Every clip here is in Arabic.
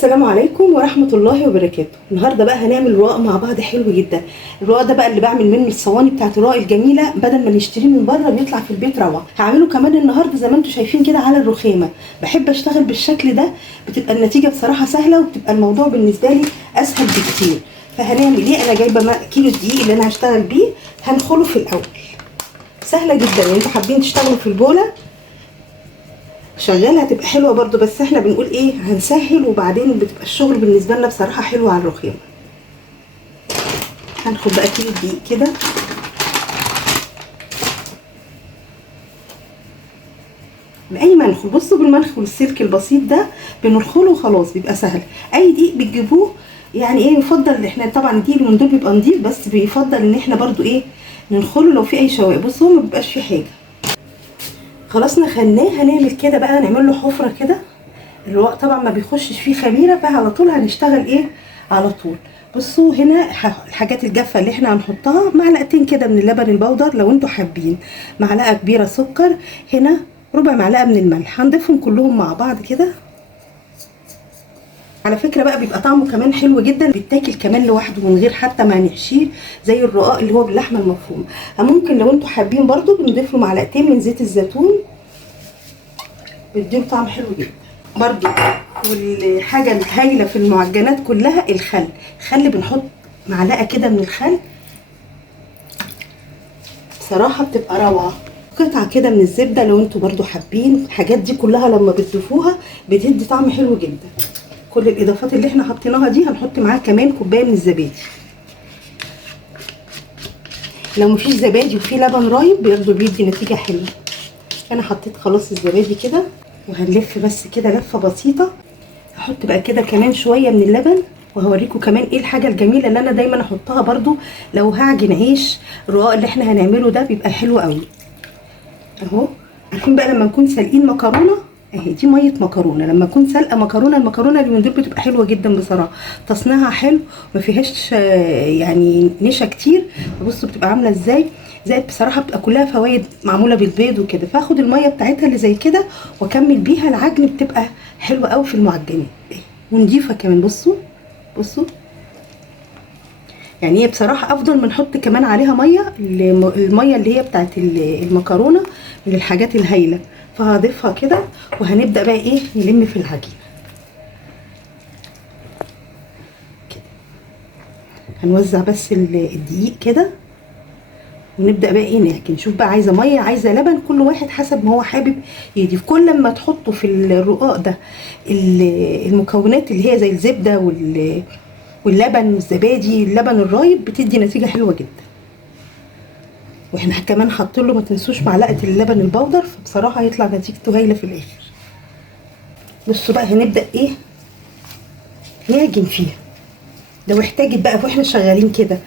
السلام عليكم ورحمة الله وبركاته. النهارده بقى هنعمل رقاق مع بعض حلو جدا. الرقاق ده بقى اللي بعمل منه الصواني بتاعت الرقاق الجميله، بدل ما نشتريه من بره بيطلع في البيت روعه. هعمله كمان النهارده زي ما انتم شايفين كده على الرخامه. بحب اشتغل بالشكل ده، بتبقى النتيجه بصراحه سهله وبتبقى الموضوع بالنسبه لي اسهل بكتير. فهنعمل ايه؟ انا جايبه كيلو الدقيق اللي انا هشتغل بيه، هنخله في الاول. سهله جدا، يعني انتوا حابين تشتغلوا في البوله شغاله هتبقى حلوه برده، بس احنا بنقول ايه، هنسهل وبعدين بتبقى الشغل بالنسبه لنا بصراحه حلو على الرخام. هناخد بقى كيلو دقيق كده، باي منخل. بصوا بالمنخل السلك البسيط ده بنرخله وخلاص، بيبقى سهل. اي دقيق بتجيبوه يعني ايه، يفضل احنا طبعا الدقيق اللي من دول بيبقى نضيف، بس بيفضل ان احنا برده ايه ننخله لو في اي شوائب. بصوا هو ما بيبقاش فيه حاجه. خلاص نخلناه، هنعمل كده بقى، نعمل له حفره كده. الرقاق طبعا ما بيخشش فيه خميره، فعلى طول هنشتغل ايه على طول. بصوا هنا الحاجات الجافه اللي احنا هنحطها، معلقتين كده من اللبن البودر لو انتوا حابين، معلقه كبيره سكر، هنا ربع معلقه من الملح، هنضيفهم كلهم مع بعض كده. على فكره بقى بيبقى طعمه كمان حلو جدا، بيتاكل كمان لوحده من غير حتى ما نحشيه زي الرقاق اللي هو باللحمه المفرومه. ممكن لو انتوا حابين برده بنضيف له معلقتين من زيت الزيتون، بيديله طعم حلو جدا برضو. والحاجه الهايله في المعجنات كلها الخل بنحط معلقه كده من الخل، بصراحه بتبقى روعه. قطعه كده من الزبده لو انتوا برضو حابين. الحاجات دي كلها لما بتضيفوها بتدي طعم حلو جدا. كل الاضافات اللي احنا حطيناها دي هنحط معاها كمان كوبايه من الزبادي. لو مفيش زبادي وفي لبن رايب برضو بيدي نتيجه حلوه. انا حطيت خلاص الزبادي كده، وهنلف بس كده لفه بسيطه. هحط بقى كده كمان شويه من اللبن، وهوريكم كمان ايه الحاجه الجميله اللي انا دايما احطها برضو لو هعجن عيش. الرقاق اللي احنا هنعمله ده بيبقى حلو قوي اهو. عارفين بقى لما نكون سالقين مكرونه، اهي دي ميه مكرونه. لما اكون سالقه مكرونه، المكرونه اللي من دول بتبقى حلوه جدا بصراحه، تصنيعها حلو، ما فيهاش يعني نشا كتير. بصوا بتبقى عامله ازاي، زائد بصراحه بتبقى كلها فوائد معموله بالبيض وكده. فاخد الميه بتاعتها اللي زي كده واكمل بيها العجن، بتبقى حلوه قوي في المعجنات ونضيفه كمان. بصوا يعني هي بصراحه افضل ما نحط كمان عليها ميه. الميه اللي هي بتاعت المكرونه من الحاجات الهايله. فهضيفها كده، وهنبدا بقى ايه نلم في العجينه كده. هنوزع بس الدقيق كده، ونبدا بقى ايه نعجن. نشوف بقى عايزه ميه عايزه لبن، كل واحد حسب ما هو حابب يضيف. كل ما تحطوا في الرقاق ده المكونات اللي هي زي الزبده واللبن والزبادي، اللبن الرايب، بتدي نتيجه حلوه جدا. واحنا كمان حاطين له، ما تنسوش، معلقه اللبن البودر، فبصراحه هيطلع نتيجته هايله في الاخر. بصوا بقى هنبدا ايه نعجن فيها. لو احتاجت بقى واحنا شغالين كده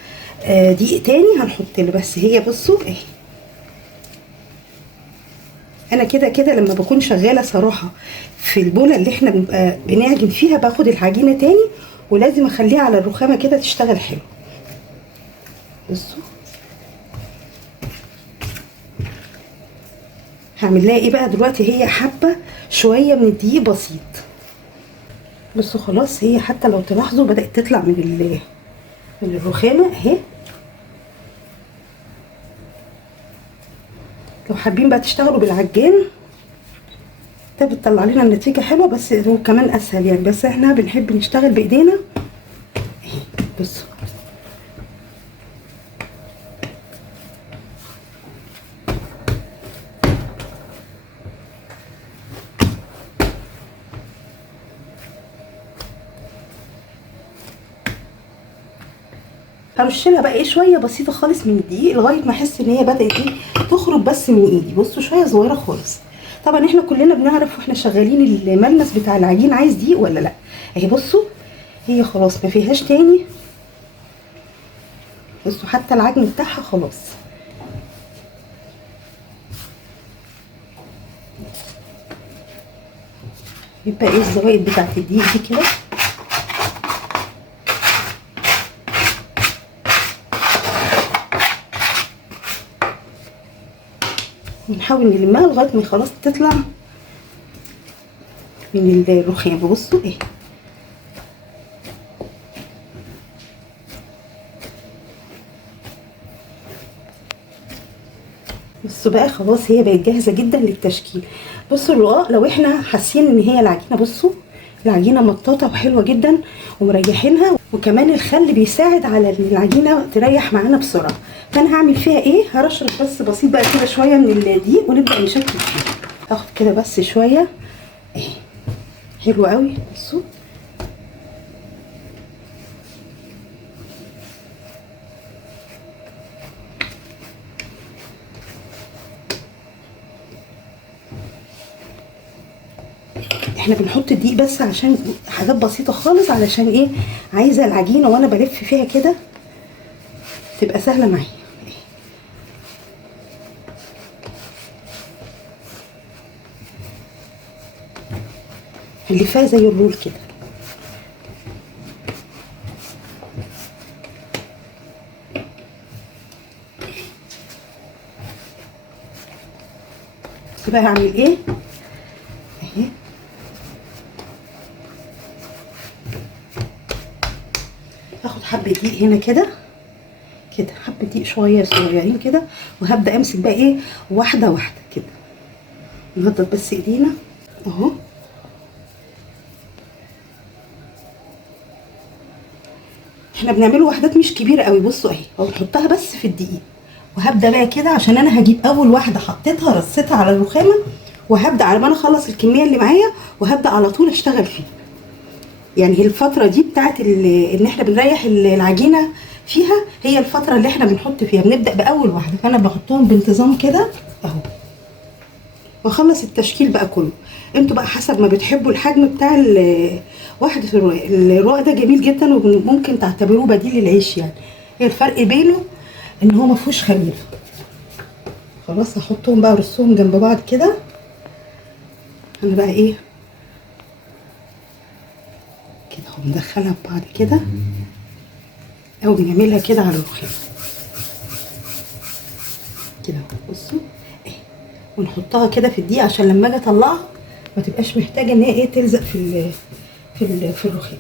دقيق تاني هنحط له، بس هي بصوا اهي. انا كده لما بكون شغاله صراحه في البوله اللي احنا بنبقى بنعجن فيها، باخد العجينه تاني ولازم اخليها على الرخامه كده تشتغل حلو. بصوا هعمل لها ايه بقى دلوقتي، هي حبه شويه من الدقيق بسيط. بصوا خلاص هي حتى لو تلاحظوا بدات تطلع من الرخامه اهي. لو حابين بقى تشتغلوا بالعجان ده بتطلع لنا النتيجه حلوه، بس هو كمان اسهل يعني، بس احنا بنحب نشتغل بايدينا اهي. بصوا هرش لها بقى ايه شويه بسيطه خالص من الدقيق لغايه ما احس ان هي بدات ايه تخرج بس من ايدي. بصوا شويه صغيره خالص. طبعا احنا كلنا بنعرف واحنا شغالين الملمس بتاع العجين عايز دقيق ولا لا. اهي بصوا هي خلاص ما فيهاش تاني. بصوا حتى العجن بتاعها خلاص. يبقى ايه الزوايد بتاعت الدقيق دي كده، ونحاول نلمها لغايه ما خلاص تطلع من الرخام. بصوا ايه بصوا بقى خلاص هي بقت جاهزه جدا للتشكيل. بصوا الرقاق لو احنا حاسين ان هي العجينه، بصوا العجينه مطاطه وحلوه جدا ومريحينها، وكمان الخل بيساعد على ان العجينه تريح معانا بسرعه. فانا هعمل فيها ايه، هرشرش بس بسيط بقى كده شويه من الدقيق ونبدا نشكل فيها. هاخد كده بس شويه اهي، حلو قوي. بصوا احنا بنحط الدقيق بس عشان حاجات بسيطه خالص، علشان ايه، عايزه العجينه وانا بلف فيها كده تبقى سهله معايا. هنلفها زي الرول كده. بقى هعمل ايه اهي، هاخد حبه دقيق هنا كده كده، حبه دقيق شويه صغيرين كده، وهبدا امسك بقى ايه واحده واحده كده، ننضف بس ايدينا اهو. احنا بنعمله وحدات مش كبيره قوي، بصوا اهي، وبنحطها بس في الدقيق. وهبدا بقى كده عشان انا هجيب اول واحده حطيتها رصيتها على الرخامه، وهبدا على ما انا اخلص الكميه اللي معايا وهبدا على طول اشتغل فيه. يعني هي الفتره دي بتاعت ان احنا بنريح العجينه فيها، هي الفتره اللي احنا بنحط فيها، بنبدا باول واحده. فانا بحطهم بانتظام كده اهو، واخلص التشكيل بقى كله. انتوا بقى حسب ما بتحبوا الحجم بتاع وحده الرقاق. الرقاق ده جميل جدا وممكن تعتبروه بديل للعيش يعني. هي الفرق بينه ان هو ما فيهوش خميره. خلاص هحطهم بقى ورصهم جنب بعض كده. انا بقى ايه كده اهو مدخلها ببعض كده، او بنعملها كده على الرخام كده اهو. بصوا ايه، ونحطها كده في الدقيق عشان لما اجي اطلعها ما تبقاش محتاجه ان هي ايه تلزق في الرخام.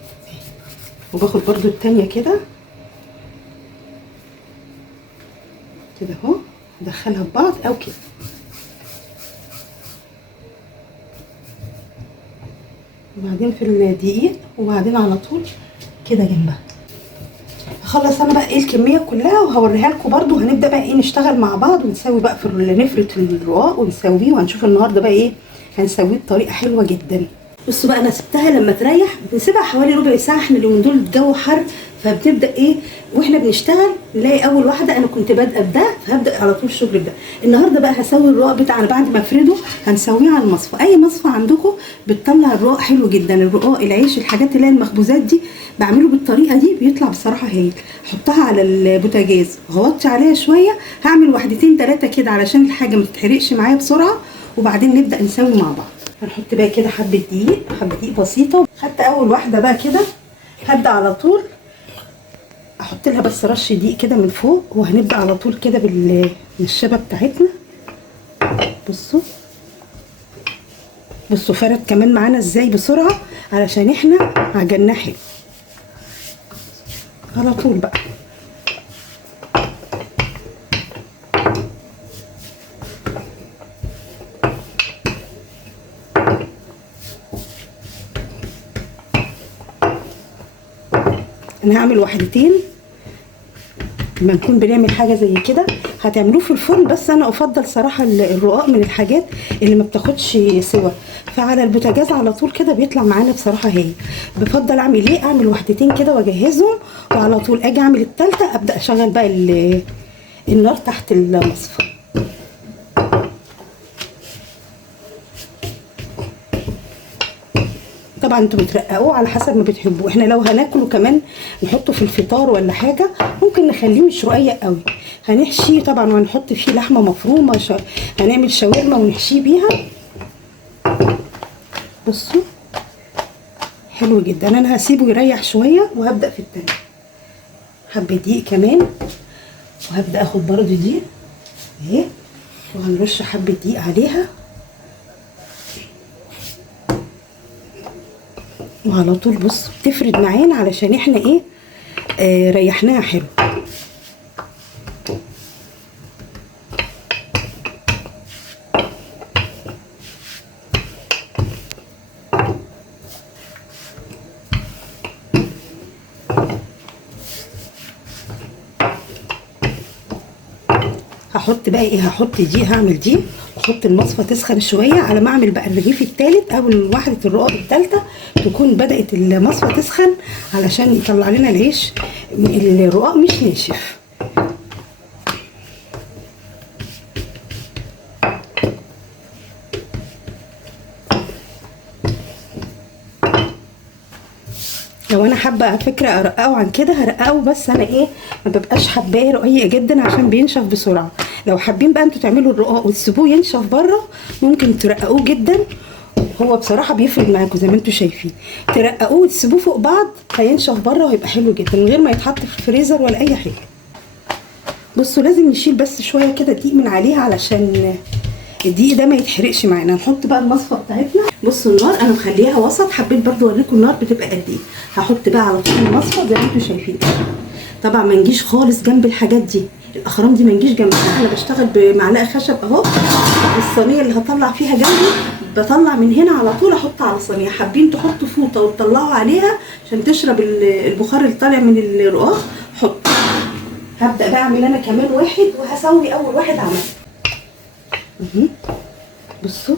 وباخد برضو التانية كده كده اهو، ادخلها ببعض او كده، وبعدين في الدقيق، وبعدين على طول كده جنبها. هخلص انا بقى ايه الكميه كلها وهوريها لكم برضو. هنبدا بقى ايه نشتغل مع بعض ونسوي بقى في نفرد الرقاق ونسويه، وهنشوف النهارده بقى ايه هنسويه بطريقه حلوه جدا. بصوا بقى انا سبتها لما تريح، بنسيبها حوالي ربع ساعه. احنا اليومين دول الجو حر، فبنبدا ايه واحنا بنشتغل نلاقي اول واحده انا كنت بادئه بده، فهبدا على طول الشغل بده. النهارده بقى هسوي الرقاق بتاعنا بعد ما افرده، هنسويه على المصفى. اي مصفى عندكم بتطلع الرقاق حلو جدا. الرقاق، العيش، الحاجات اللي هي المخبوزات دي بعمله بالطريقه دي بيطلع بصراحه هايل. احطها على البوتاجاز وهوطي عليها شويه، هعمل واحدتين ثلاثه كده علشان الحاجه ما تتحرقش معايا بسرعه، وبعدين نبدا نسوي مع بعض. هنحط بقى كده حبه دقيق، حبه دقيق بسيطه. خدت اول واحده بقى كده، هبدا على طول احط لها بس رش دقيق كده من فوق، وهنبدا على طول كده بالشبه بتاعتنا. بصوا بصوا فرد كمان معانا ازاي بسرعه، علشان احنا عجناه حلو. على طول بقى انا هعمل واحدتين لما نكون بنعمل حاجه زي كده. هتعملوه في الفرن، بس انا افضل صراحه الرقاق من الحاجات اللي ما بتاخدش سوا، فعلى البوتاجاز على طول كده بيطلع معانا بصراحه هايل. بفضل اعمل ايه، اعمل واحدتين كده واجهزهم، وعلى طول اجي اعمل الثالثه ابدا اشغل بقى النار تحت المصفى. طبعا انتوا بترققوه على حسب ما بتحبوه. احنا لو هناكله كمان نحطه في الفطار ولا حاجه ممكن نخليه مش رقيق قوي. هنحشيه طبعا وهنحط فيه لحمه مفرومه، هنعمل شاورما ونحشيه بيها. بصوا حلو جدا. انا هسيبه يريح شويه وهبدا في التاني. حبه دقيق كمان، وهبدا اخد برضو دي اهي، وهنرش حبه دقيق عليها، وعلى طول بص بتفرد معانا علشان احنا ايه ريحناها حلو. هحط بقى ايه، هحط دي، هعمل دي واحط المصفى تسخن شويه على ما اعمل بقى الرغيف التالت او وحده الرقاق التالته، تكون بدات المصفى تسخن علشان يطلع لنا العيش الرقاق مش ناشف. لو انا حابه على فكره ارققه عن كده هرققه، بس انا ايه ما ببقاش حباه رقيق جدا عشان بينشف بسرعه. لو حابين بقى انتوا تعملوا الرقاق وتسيبوه ينشف بره ممكن ترققوه جدا، هو بصراحه بيفرق معاكم زي ما انتوا شايفين. ترققوه وتسيبوه فوق بعض هينشف بره وهيبقى حلو جدا من غير ما يتحط في الفريزر ولا اي حاجه. بصوا لازم نشيل بس شويه كده دقيق من عليها علشان الدقيق ده ما يتحرقش معانا. نحط بقى المصفى بتاعتنا. بصوا النار انا مخليها وسط، حبيت برضو اوريكم النار بتبقى قد ايه. هحط بقى على طول المصفى زي ما انتم شايفين. طبعا ما نجيش خالص جنب الحاجات دي، الاخرام دي ما نجيش جنبها. انا بشتغل بمعلقه خشب اهو، الصينيه اللي هطلع فيها جنبي بطلع من هنا على طول احط على الصينيه. حابين تحطوا فوطه وتطلعوا عليها عشان تشرب البخار اللي طالع من الرقاق حط. هبدا بقى اعمل انا كمان واحد وهسوي اول واحد عملت. بصوا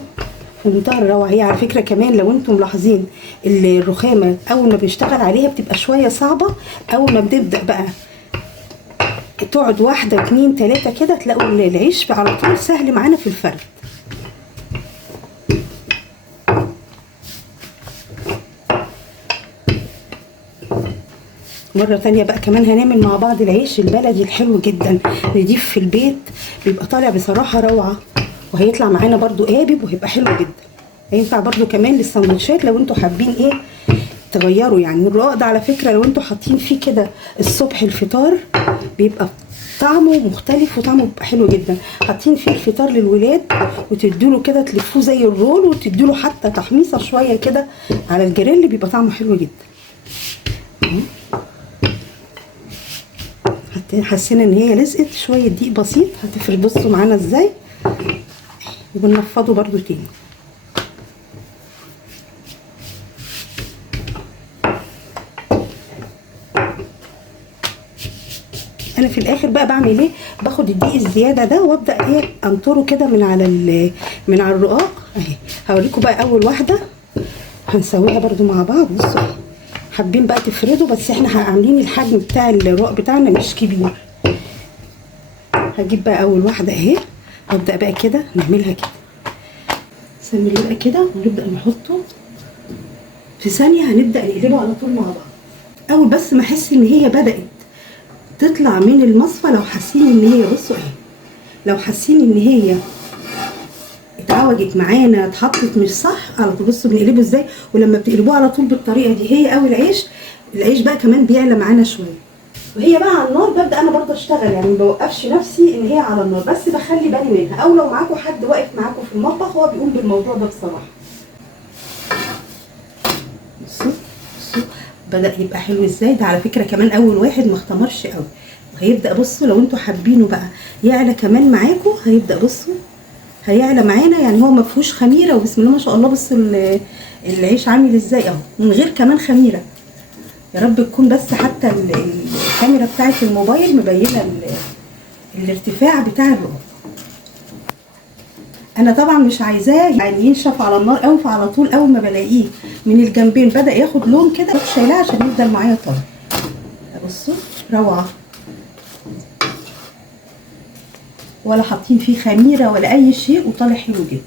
في منتهى الروعه. هي على فكره كمان لو انتم ملاحظين الرخامه اول ما بنشتغل عليها بتبقى شويه صعبه، اول ما بنبدا بقى تقعد واحده اتنين تلاته كده تلاقوا العيش على طول سهل معانا في الفرد. مرة تانية بقى كمان هنعمل مع بعض العيش البلدي الحلو جدا نضيف في البيت، بيبقى طالع بصراحة روعة، وهيطلع معانا برضو قابب وهيبقى حلو جدا. هينفع برضو كمان للسندوتشات لو انتوا حابين ايه تغيروا. يعني الرقاق ده على فكرة لو انتوا حاطين فيه كده الصبح الفطار بيبقى طعمه مختلف وطعمه بيبقى حلو جدا. حاطين فيه الفطار للولاد وتدوله كده تلفوه زي الرول وتدوله حتى تحميصة شوية كده على الجريل بيبقى طعمه حلو جدا. حسينا ان هي لزقت شويه دقيق بسيط هتفرد. بصوا معانا ازاي وبنفضه برضو تاني. انا في الاخر بقى بعمل ايه، باخد الدقيق الزياده ده وابدا ايه انطره كده من على الرقاق اهي. هوريكم بقى اول واحده هنسويها برضو مع بعض. بصوا حابين بقى تفردوا بس احنا عاملين الحجم بتاع الرقاق بتاعنا مش كبير. هجيب بقى اول واحده اهي وابدا بقى كده نعملها كده نسمي بقى كده ونبدا نحطه في ثانيه. هنبدا نقلبه على طول مع بعض. اول بس ما احس ان هي بدات تطلع من المصفى، لو حاسين ان هي بصوا اهي، لو حاسين ان هي اتعوجت معانا اتحطت مش صح على طول بصوا بنقلبه ازاي. ولما بتقلبوه على طول بالطريقه دي هي او العيش بقى كمان بيعلى معانا شويه. وهي بقى على النار ببدا انا برضه اشتغل، يعني ما بوقفش نفسي ان هي على النار، بس بخلي بالي منها. او لو معاكم حد واقف معاكم في المطبخ هو بيقوم بالموضوع ده بصراحه. بصوا بدا يبقى حلو ازاي. ده على فكره كمان اول واحد ما اختمرش قوي، وهيبدا بصوا لو انتوا حابينه بقى يعلى كمان معاكم هيبدا بصوا هيعلى معانا. يعني هو ما فيهوش خميره وبسم الله ما شاء الله. بصوا العيش عامل ازاي اهو من غير كمان خميره. يا رب تكون بس حتى الكاميرا بتاعت الموبايل مبينه الارتفاع بتاع الرقاق. انا طبعا مش عايزاه يعني ينشف على النار قوي، فعلى طول اول ما بلاقيه من الجنبين بدا ياخد لون كده بروح شايلاه عشان يفضل معايا طري. بصوا روعه، ولا حاطين فيه خميره ولا اي شيء وطالع حلو جدا.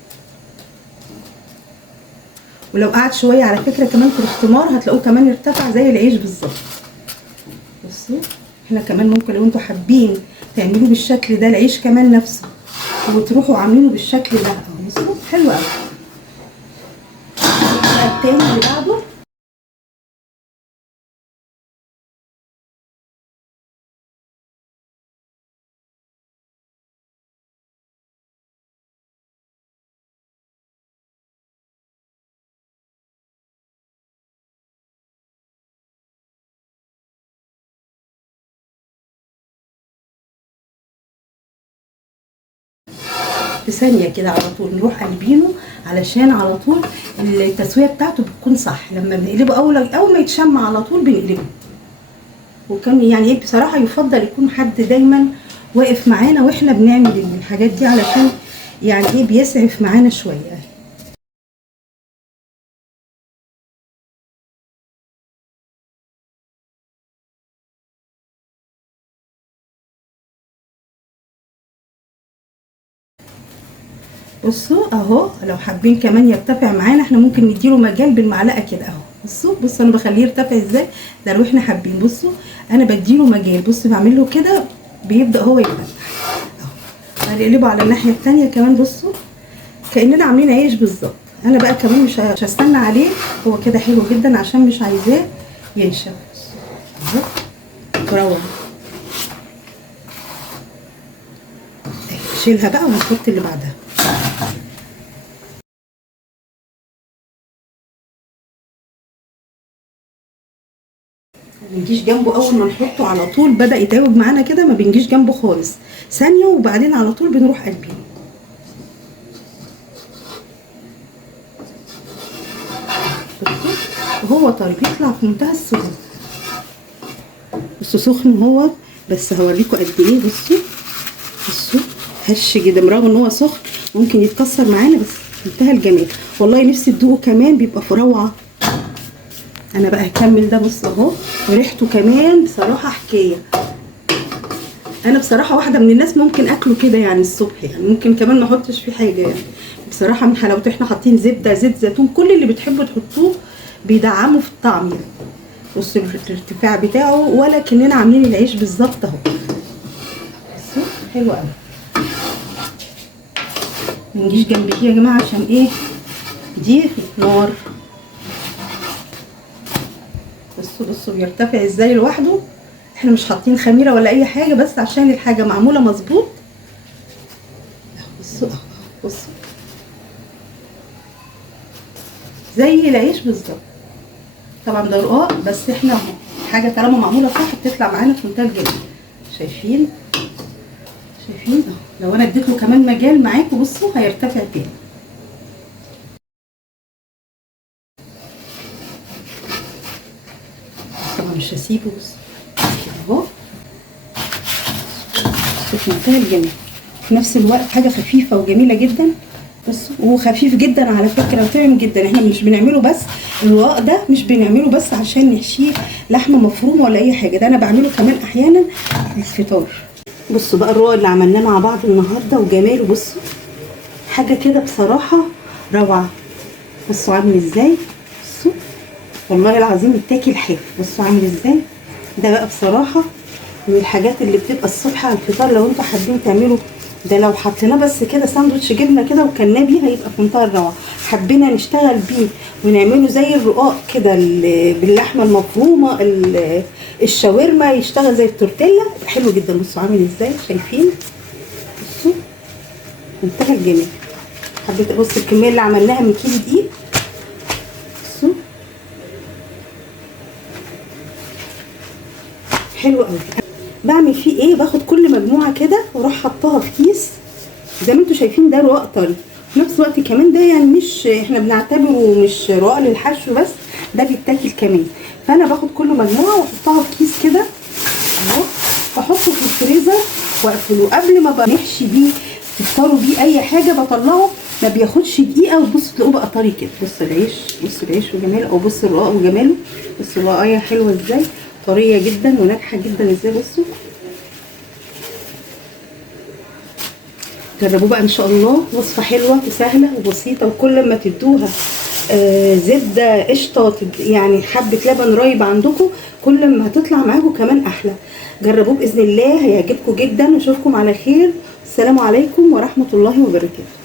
ولو قعد شويه على فكره كمان في الاختمار هتلاقوه كمان ارتفع زي العيش بالظبط. بصوا احنا كمان ممكن لو انتوا حابين تعملوه بالشكل ده العيش كمان نفسه وتروحوا عاملينه بالشكل ده اهو. بصوا حلو قوي. التاني اللي بعده في ثانيه كده على طول نروح قلبينه علشان على طول التسويه بتاعته بتكون صح. لما بنقلبه اول ما يتشمع على طول بنقلبه. وكان يعني ايه بصراحه يفضل يكون حد دايما واقف معانا واحنا بنعمل الحاجات دي، علشان يعني ايه بيسعف معانا شويه. بصوا اهو، لو حابين كمان يرتفع معانا احنا ممكن نديله مجال بالمعلقه كده اهو. بصوا انا بخليه يرتفع ازاي، ده لو احنا حابين. بصوا انا بديله مجال، بصوا بعمل له كده بيبدا هو يفتح اهو. هنقلبه على الناحيه الثانيه كمان، بصوا كاننا عاملين عيش بالظبط. انا بقى كمان مش هستنى عليه، هو كده حلو جدا عشان مش عايزاه ينشف اهو. روعه. شيلها بقى ونحط اللي بعدها. ما بنجيش جنبه اول ما نحطه على طول، بدا يتاوب معانا كده، ما بنجيش جنبه خالص، ثانيه وبعدين على طول بنروح قلبينه. وهو طري بيطلع في منتهى السهوله. بصوا سخن هو، بس هوريكم قد ايه. بصوا هش جدا، برغم ان هو سخن ممكن يتكسر معانا، بس منتهى الجمال والله. نفسي تدوقه كمان، بيبقى في روعه. انا بقى هكمل ده. بص اهو، وريحته كمان بصراحه حكايه. انا بصراحه واحده من الناس ممكن اكله كده يعني الصبح، يعني ممكن كمان ما احطش فيه حاجه يعني. بصراحه من حلاوته احنا حاطين زبده، زيت زيتون، كل اللي بتحبوا تحطوه بيدعمه في الطعم يعني. بصوا الارتفاع بتاعه، ولا كاننا عاملين العيش بالظبط اهو. بصوا حلو قوي. ما نجيش جنب دي يا جماعه، عشان ايه؟ دي نار. بصوا بيرتفع ازاي لوحده. احنا مش حاطين خميره ولا اي حاجه، بس عشان الحاجه معموله مظبوط. بصوا زي العيش بالظبط. طبعا ده رقاق، بس احنا حاجه طالما معموله صح بتطلع معانا في منتهى الجمال. شايفين اهو. لو انا اديت له كمان مجال معاكم، بصوا هيرتفع تاني. طبعا مش هسيبه. بص اهو، في منتهى الجمال، في نفس الوقت حاجه خفيفه وجميله جدا. بصوا وهو خفيف جدا على فكره وطعم جدا. احنا مش بنعمله بس الرقاق ده، مش بنعمله بس عشان نحشيه لحمه مفرومه ولا اي حاجه، ده انا بعمله كمان احيانا للفطار. بصوا بقى الرقاق اللي عملناه مع بعض النهارده وجماله. بصوا حاجه كده بصراحه روعه. بصوا عامل ازاي. بصوا والله العظيم التاكل حلو. بصوا عامل ازاي. ده بقى بصراحه من الحاجات اللي بتبقى الصبح على الفطار، لو انتوا حابين تعملوا ده. لو حطيناه بس كده ساندوتش جبنه كده وكلناه بيه، هيبقى في منتهى الروعه. حبينا نشتغل بيه ونعمله زي الرقاق كده باللحمه المفرومه، الشاورما، يشتغل زي التورتيلا، حلو جدا. بصوا عامل ازاي، شايفين. بصوا منتهى الجمال. حبيت ابص الكميه اللي عملناها من كيلو دقيق. بصوا حلو قوي. بعمل فيه ايه؟ باخد كل مجموعه كده واروح حطها في كيس زي ما انتوا شايفين. ده رقاق طري في نفس الوقت كمان، ده يعني مش احنا بنعتبره مش رقاق للحشو بس، ده بيتاكل كمان. فانا باخد كل مجموعه واحطها في كيس كده اهو، واحطه في الفريزر واقفله. قبل ما بنحشي بيه تفطروا بيه اي حاجه بطلعه، ما بياخدش دقيقه وتبصوا تلاقوه بقى طري كده. بصوا العيش، بصوا العيش وجماله، او بصوا الرقاق وجماله. بصوا الرقاقيه حلوه ازاي، طريه جدا وناجحه جدا ازاي. بصوا جربوه بقى ان شاء الله. وصفه حلوه وسهله وبسيطه، وكل ما تدوها زبده قشطه يعني حبه لبن رايب عندكم، كل ما هتطلع معاكم كمان احلى. جربوه باذن الله، هيعجبكم جدا. واشوفكم على خير. السلام عليكم ورحمه الله وبركاته.